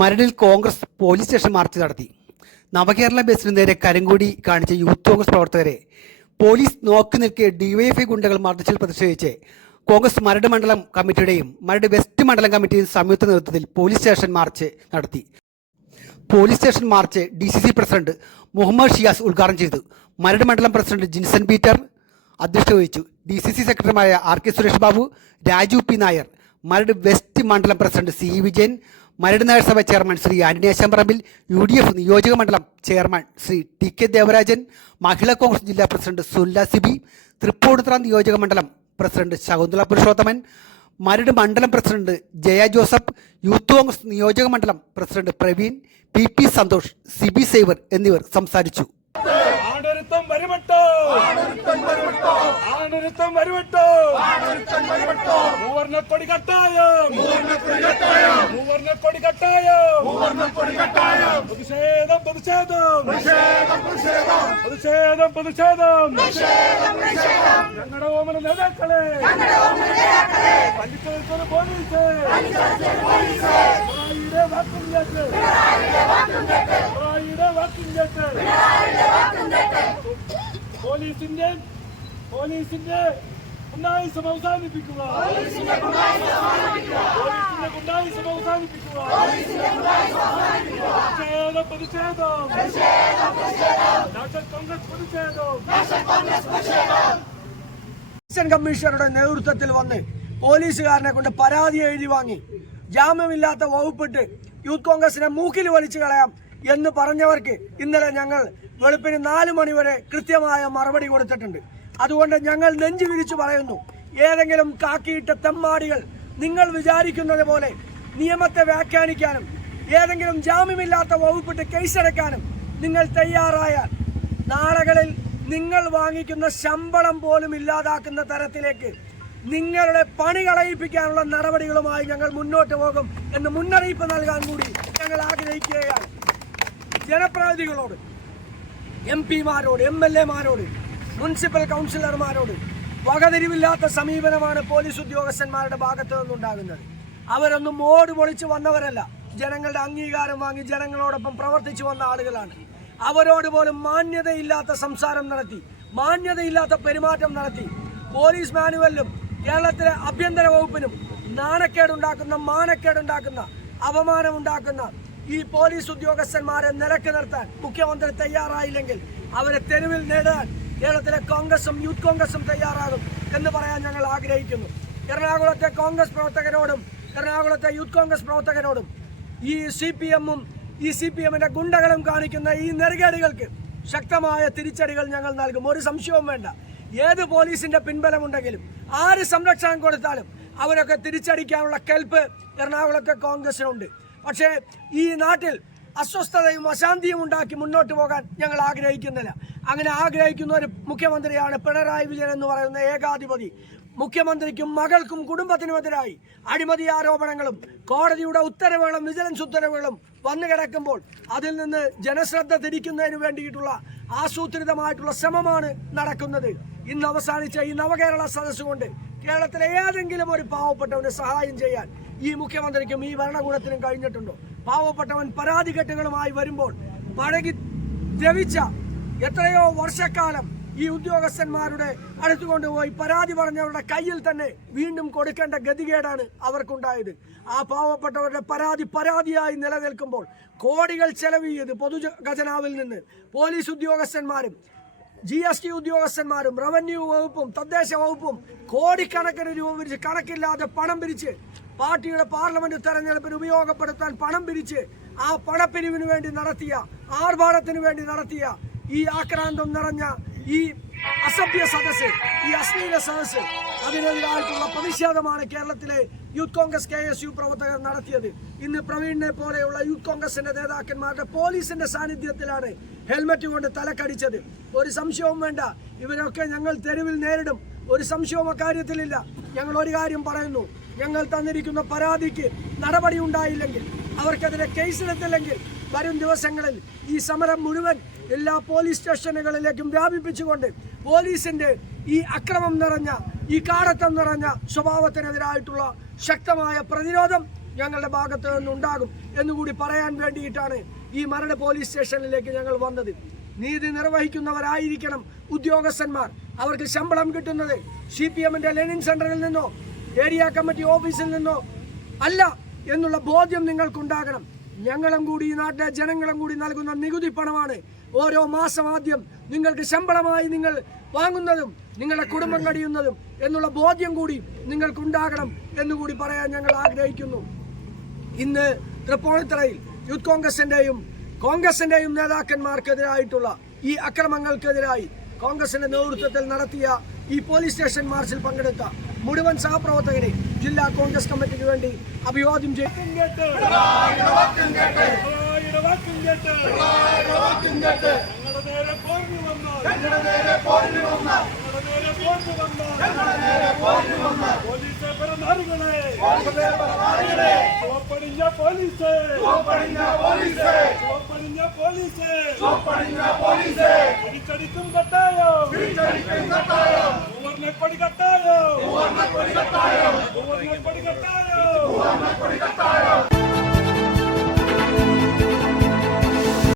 മരടിൽ Congress police station march നടത്തി. നവകേരള ബസിന് നേരെ കരിങ്കൊടി കാണിച്ച യൂത്ത് കോൺഗ്രസ് പ്രവർത്തകരെ പോലീസ് നോക്കി നിൽക്കെ ഡിവൈഎഫ്ഐ ഗുണ്ടകൾ മർദ്ദിച്ചതിൽ പ്രതിഷേധിച്ച് കോൺഗ്രസ് മരട് മണ്ഡലം കമ്മിറ്റിയുടെയും മരട് വെസ്റ്റ് മണ്ഡലം കമ്മിറ്റിയും സംയുക്ത നേതൃത്വത്തിൽ പോലീസ് സ്റ്റേഷൻ മാർച്ച് നടത്തി. Police station march DCC president Muhammad Shiyas ഉദ്ഘാടനം ചെയ്തു. മരട് മണ്ഡലം പ്രസിഡന്റ് ജിൻസൺ പീറ്റർ അധ്യക്ഷത വഹിച്ചു. DCC സെക്രട്ടറിമാരായ RK Suresh Babu, Raju P Nair, Maradu west മണ്ഡലം പ്രസിഡന്റ് CE വിജയൻ, മരട് നഗരസഭ ചെയർമാൻ ശ്രീ ആന്റണി ആശാമ്പറമ്പിൽ, UDF നിയോജക മണ്ഡലം ചെയർമാൻ ശ്രീ TK ദേവരാജൻ, മഹിളാ കോൺഗ്രസ് ജില്ലാ പ്രസിഡന്റ് സുല്ല സിബി, തൃപ്പൂണിത്തുറ നിയോജക മണ്ഡലം പ്രസിഡന്റ് ശകുന്തള പുരുഷോത്തമൻ, മരട് മണ്ഡലം പ്രസിഡന്റ് ജയ ജോസഫ്, യൂത്ത് കോൺഗ്രസ് നിയോജക മണ്ഡലം പ്രസിഡന്റ് പ്രവീൺ, PP സന്തോഷ്, സിബി സേവർ എന്നിവർ സംസാരിച്ചു. ഞങ്ങളുടെ ഓമന നേതാക്കളെ പോലീസിന്റെ ഗുണ്ടായിസം അവസാനിപ്പിക്കുക. കമ്മീഷണറുടെ നേതൃത്വത്തിൽ വന്ന് പോലീസുകാരനെ കൊണ്ട് പരാതി എഴുതി വാങ്ങി ജാമ്യമില്ലാത്ത വകുപ്പിട്ട് യൂത്ത് കോൺഗ്രസിനെ മൂക്കിൽ വലിച്ചു കളയാം എന്ന് പറഞ്ഞവർക്ക് ഇന്നലെ ഞങ്ങൾ വെളുപ്പിന് 4 മണി വരെ കൃത്യമായ മറുപടി കൊടുത്തിട്ടുണ്ട്. അതുകൊണ്ട് ഞങ്ങൾ നെഞ്ചു വിരിച്ചു പറയുന്നു, ഏതെങ്കിലും കാക്കിയിട്ട തെമ്മാടികൾ നിങ്ങൾ വിചാരിക്കുന്നത് പോലെ നിയമത്തെ വ്യാഖ്യാനിക്കാനും ഏതെങ്കിലും ജാമ്യമില്ലാത്ത വകുപ്പിട്ട് കേസെടുക്കാനും നിങ്ങൾ തയ്യാറായാൽ നാളുകളിൽ നിങ്ങൾ വാങ്ങിക്കുന്ന ശമ്പളം പോലും ഇല്ലാതാക്കുന്ന തരത്തിലേക്ക് നിങ്ങളുടെ പണി കളയിപ്പിക്കാനുള്ള നടപടികളുമായി ഞങ്ങൾ മുന്നോട്ട് പോകും എന്ന് മുന്നറിയിപ്പ് നൽകാൻ കൂടി ഞങ്ങൾ ആഗ്രഹിക്കുകയാണ്. ജനപ്രതിനിധികളോട്, MP മാരോട്, MLA മാരോട്, മുനിസിപ്പൽ കൗൺസിലർമാരോട് വകതിരിവില്ലാത്ത സമീപനമാണ് പോലീസ് ഉദ്യോഗസ്ഥന്മാരുടെ ഭാഗത്തു നിന്നുണ്ടാകുന്നത്. അവരൊന്നും ഓട് പൊളിച്ച് വന്നവരല്ല, ജനങ്ങളുടെ അംഗീകാരം വാങ്ങി ജനങ്ങളോടൊപ്പം പ്രവർത്തിച്ചു വന്ന ആളുകളാണ്. അവരോട് പോലും മാന്യതയില്ലാത്ത സംസാരം നടത്തി, മാന്യതയില്ലാത്ത പെരുമാറ്റം നടത്തി, പോലീസ് മാനുവലിലും കേരളത്തിലെ ആഭ്യന്തര വകുപ്പിനും നാണക്കേടുണ്ടാക്കുന്ന, മാനക്കേടുണ്ടാക്കുന്ന, അപമാനമുണ്ടാക്കുന്ന ഈ പോലീസ് ഉദ്യോഗസ്ഥന്മാരെ നിലക്ക് നിർത്താൻ മുഖ്യമന്ത്രി തയ്യാറായില്ലെങ്കിൽ അവരെ തെരുവിൽ നേടാൻ കേരളത്തിലെ കോൺഗ്രസും യൂത്ത് കോൺഗ്രസും തയ്യാറാകും എന്ന് പറയാൻ ഞങ്ങൾ ആഗ്രഹിക്കുന്നു. എറണാകുളത്തെ കോൺഗ്രസ് പ്രവർത്തകരോടും എറണാകുളത്തെ യൂത്ത് കോൺഗ്രസ് പ്രവർത്തകരോടും ഈ CPM-ഉം ഈ CPM-ന്റെ ഗുണ്ടകളും കാണിക്കുന്ന ഈ നെറുകേടുകൾക്ക് ശക്തമായ തിരിച്ചടികൾ ഞങ്ങൾ നൽകും. ഒരു സംശയവും വേണ്ട. ഏത് പോലീസിന്റെ പിൻബലമുണ്ടെങ്കിലും ആര് സംരക്ഷണം കൊടുത്താലും അവരൊക്കെ തിരിച്ചടിക്കാനുള്ള കെൽപ്പ് എറണാകുളത്തെ കോൺഗ്രസിനുണ്ട്. പക്ഷേ ഈ നാട്ടിൽ അസ്വസ്ഥതയും അശാന്തിയും ഉണ്ടാക്കി മുന്നോട്ട് പോകാൻ ഞങ്ങൾ ആഗ്രഹിക്കുന്നില്ല. അങ്ങനെ ആഗ്രഹിക്കുന്ന ഒരു മുഖ്യമന്ത്രിയാണ് പിണറായി വിജയൻ എന്ന് പറയുന്ന ഏകാധിപതി. മുഖ്യമന്ത്രിക്കും മകൾക്കും കുടുംബത്തിനുമെതിരായി അഴിമതി ആരോപണങ്ങളും കോടതിയുടെ ഉത്തരവുകളും വിജിലൻസ് ഉത്തരവുകളും വന്നു കിടക്കുമ്പോൾ അതിൽ നിന്ന് ജനശ്രദ്ധ തിരിക്കുന്നതിന് വേണ്ടിയിട്ടുള്ള ആസൂത്രിതമായിട്ടുള്ള ശ്രമമാണ് നടക്കുന്നത്. ഇന്ന് അവസാനിച്ച ഈ നവകേരള സദസ്സ് കൊണ്ട് കേരളത്തിലെ ഏതെങ്കിലും ഒരു പാവപ്പെട്ടവന് സഹായം ചെയ്യാൻ ഈ മുഖ്യമന്ത്രിക്കും ഈ ഭരണകൂടത്തിനും കഴിഞ്ഞിട്ടുണ്ടോ? പാവപ്പെട്ടവൻ പരാതിക്കെട്ടുകളുമായി വരുമ്പോൾ പഴകി ദ്രവിച്ച എത്രയോ വർഷക്കാലം ഈ ഉദ്യോഗസ്ഥന്മാരുടെ അടുത്ത് കൊണ്ടുപോയി പരാതി പറഞ്ഞവരുടെ കയ്യിൽ തന്നെ വീണ്ടും കൊടുക്കേണ്ട ഗതികേടാണ് അവർക്കുണ്ടായത്. ആ പാവപ്പെട്ടവരുടെ പരാതിയായി നിലനിൽക്കുമ്പോൾ കോടികൾ ചെലവ് ചെയ്ത് പൊതുഖജനാവിൽ നിന്ന് പോലീസ് ഉദ്യോഗസ്ഥന്മാരും GST ഉദ്യോഗസ്ഥന്മാരും റവന്യൂ വകുപ്പും തദ്ദേശ വകുപ്പും കോടിക്കണക്കിന് രൂപ പിരിച്ച്, കണക്കില്ലാതെ പണം പിരിച്ച്, പാർട്ടിയുടെ പാർലമെന്റ് തെരഞ്ഞെടുപ്പിന് ഉപയോഗപ്പെടുത്താൻ പണം പിരിച്ച് ആ പണപ്പിരിവിന് വേണ്ടി നടത്തിയ, ആർഭാടത്തിന് വേണ്ടി നടത്തിയ ഈ ആക്രാന്തം നിറഞ്ഞ ഈ അസഭ്യ സദസ്സ്, ഈ അശ്ലീല സദസ്സ്, അതിനെതിരായിട്ടുള്ള പ്രതിഷേധമാണ് കേരളത്തിലെ യൂത്ത് കോൺഗ്രസ് KSU പ്രവർത്തകർ നടത്തിയത്. ഇന്ന് പ്രവീണിനെ പോലെയുള്ള യൂത്ത് കോൺഗ്രസിന്റെ നേതാക്കന്മാരുടെ പോലീസിന്റെ സാന്നിധ്യത്തിലാണ് ഹെൽമറ്റ് കൊണ്ട് തലക്കടിച്ചത്. ഒരു സംശയവും വേണ്ട, ഇവരൊക്കെ ഞങ്ങൾ തെരുവിൽ നേരിടും. ഒരു സംശയവും അക്കാര്യത്തിലില്ല. ഞങ്ങൾ ഒരു കാര്യം പറയുന്നു, ഞങ്ങൾ തന്നിരിക്കുന്ന പരാതിക്ക് നടപടി ഉണ്ടായില്ലെങ്കിൽ, അവർക്കെതിരെ കേസിലെത്തില്ലെങ്കിൽ വരും ദിവസങ്ങളിൽ ഈ സമരം മുഴുവൻ എല്ലാ പോലീസ് സ്റ്റേഷനുകളിലേക്കും വ്യാപിപ്പിച്ചുകൊണ്ട് പോലീസിന്റെ ഈ അക്രമം നിറഞ്ഞ, ഈ കാടത്തം നിറഞ്ഞ സ്വഭാവത്തിനെതിരായിട്ടുള്ള ശക്തമായ പ്രതിരോധം ഞങ്ങളുടെ ഭാഗത്ത് നിന്നുണ്ടാകും എന്നുകൂടി പറയാൻ വേണ്ടിയിട്ടാണ് ഈ മരട് പോലീസ് സ്റ്റേഷനിലേക്ക് ഞങ്ങൾ വന്നത്. നീതി നിർവഹിക്കുന്നവരായിരിക്കണം ഉദ്യോഗസ്ഥന്മാർ. അവർക്ക് ശമ്പളം കിട്ടുന്നത് CPM-ന്റെ ലെനിൻ സെന്ററിൽ നിന്നോ ഏരിയ കമ്മിറ്റി ഓഫീസിൽ നിന്നോ അല്ല എന്നുള്ള ബോധ്യം നിങ്ങൾക്കുണ്ടാകണം. ഞങ്ങളും കൂടി ഈ നാട്ടിലെ ജനങ്ങളും കൂടി നൽകുന്ന നികുതി പണമാണ് ഓരോ മാസം ആദ്യം നിങ്ങൾക്ക് ശമ്പളമായി നിങ്ങൾ വാങ്ങുന്നതും നിങ്ങളുടെ കുടുംബം കഴിയുന്നതും എന്നുള്ള ബോധ്യം കൂടി നിങ്ങൾക്കുണ്ടാകണം എന്നുകൂടി പറയാൻ ഞങ്ങൾ ആഗ്രഹിക്കുന്നു. ഇന്ന് തൃപ്പൂണിത്തുറയിൽ യൂത്ത് കോൺഗ്രസിന്റെയും നേതാക്കന്മാർക്കെതിരായിട്ടുള്ള ഈ അക്രമങ്ങൾക്കെതിരായി കോൺഗ്രസിന്റെ നേതൃത്വത്തിൽ നടത്തിയ ഈ പോലീസ് സ്റ്റേഷൻ മാർച്ചിൽ പങ്കെടുത്ത മുഴുവൻ സഹപ്രവർത്തകരെ ജില്ലാ കോൺഗ്രസ് കമ്മിറ്റിക്ക് വേണ്ടി അഭിവാദ്യം ചെയ്തു. കൊടി കട്ടായോ